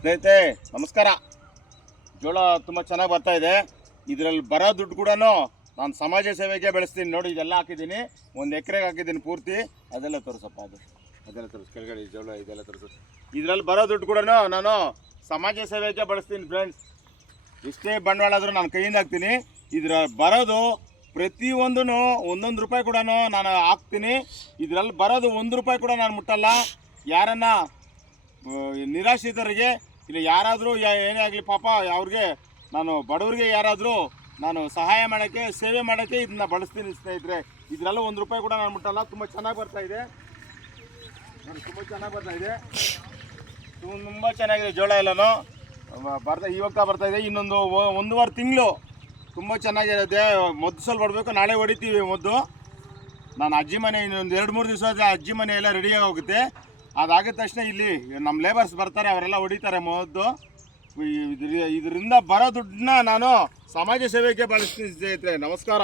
ಸ್ನೇಹಿತರೆ ನಮಸ್ಕಾರ. ಜೋಳ ತುಂಬ ಚೆನ್ನಾಗಿ ಬರ್ತಾ ಇದೆ. ಇದರಲ್ಲಿ ಬರೋ ದುಡ್ಡು ಕೂಡ ನಾನು ಸಮಾಜ ಸೇವೆಗೆ ಬೆಳೆಸ್ತೀನಿ. ನೋಡಿ, ಇದೆಲ್ಲ ಹಾಕಿದ್ದೀನಿ, 1 ಎಕರೆಗೆ ಹಾಕಿದ್ದೀನಿ ಪೂರ್ತಿ. ಅದೆಲ್ಲ ತೋರಿಸಪ್ಪ, ಅದೆಲ್ಲ ತೋರಿಸ್, ಕೆಳಗಡೆ ಜೋಳ ಇದೆಲ್ಲ ತೋರಿಸು. ಇದರಲ್ಲಿ ಬರೋ ದುಡ್ಡು ಕೂಡ ನಾನು ಸಮಾಜ ಸೇವೆಗೆ ಬಳಸ್ತೀನಿ ಫ್ರೆಂಡ್ಸ್. ಎಷ್ಟೇ ಬಂಡವಾಳ ಆದರೂ ನಾನು ಕೈಯಿಂದ ಹಾಕ್ತೀನಿ. ಇದರ ಬರೋದು ಪ್ರತಿಯೊಂದೂ 1 ರೂಪಾಯಿ ಕೂಡ ನಾನು ಹಾಕ್ತೀನಿ. ಇದರಲ್ಲಿ ಬರೋದು 1 ರೂಪಾಯಿ ಕೂಡ ನಾನು ಮುಟ್ಟಲ್ಲ. ಯಾರನ್ನ ನಿರಾಶ್ರಿತರಿಗೆ ಇಲ್ಲ ಯಾರಾದರೂ ಏನೇ ಆಗಲಿ ಪಾಪ ಅವ್ರಿಗೆ, ನಾನು ಬಡವರಿಗೆ ಯಾರಾದರೂ ನಾನು ಸಹಾಯ ಮಾಡೋಕ್ಕೆ, ಸೇವೆ ಮಾಡೋಕ್ಕೆ ಇದನ್ನ ಬಳಸ್ತೀನಿ ಸ್ನೇಹಿತರೆ. ಇದರಲ್ಲೂ 1 ರೂಪಾಯಿ ಕೂಡ ನಾನು ಮುಟ್ಟಲ್ಲ. ತುಂಬ ಚೆನ್ನಾಗಿ ಬರ್ತಾಯಿದೆ ನೋಡಿ, ತುಂಬ ಚೆನ್ನಾಗಿ ಬರ್ತಾಯಿದೆ, ತುಂಬ ಚೆನ್ನಾಗಿದೆ ಜೋಳ ಎಲ್ಲನೂ ಇವಾಗ ಬರ್ತಾಯಿದೆ. ಇನ್ನೊಂದು 1.5 ತಿಂಗಳು ತುಂಬ ಚೆನ್ನಾಗಿರುತ್ತೆ. ಮದ್ದು ಸ್ವಲ್ಪ ಬರಬೇಕು, ನಾಳೆ ಹೊಡಿತೀವಿ ಮದ್ದು. ನಾನು ಅಜ್ಜಿ ಮನೆ ಇನ್ನೊಂದು 2-3 ದಿವಸ ಅಜ್ಜಿ ಮನೆ ಎಲ್ಲ ರೆಡಿಯಾಗಿ ಹೋಗುತ್ತೆ. ಅದಾಗಿದ ತಕ್ಷಣ ಇಲ್ಲಿ ನಮ್ಮ ಲೇಬರ್ಸ್ ಬರ್ತಾರೆ, ಅವರೆಲ್ಲ ಹೊಡಿತಾರೆ ಮದ್ದು. ಇದರಿಂದ ಬರೋ ದುಡ್ಡನ್ನ ನಾನು ಸಮಾಜ ಸೇವೆಗೆ ಬಳಸ್ತೀನಿ ಸ್ನೇಹಿತರೆ. ನಮಸ್ಕಾರ.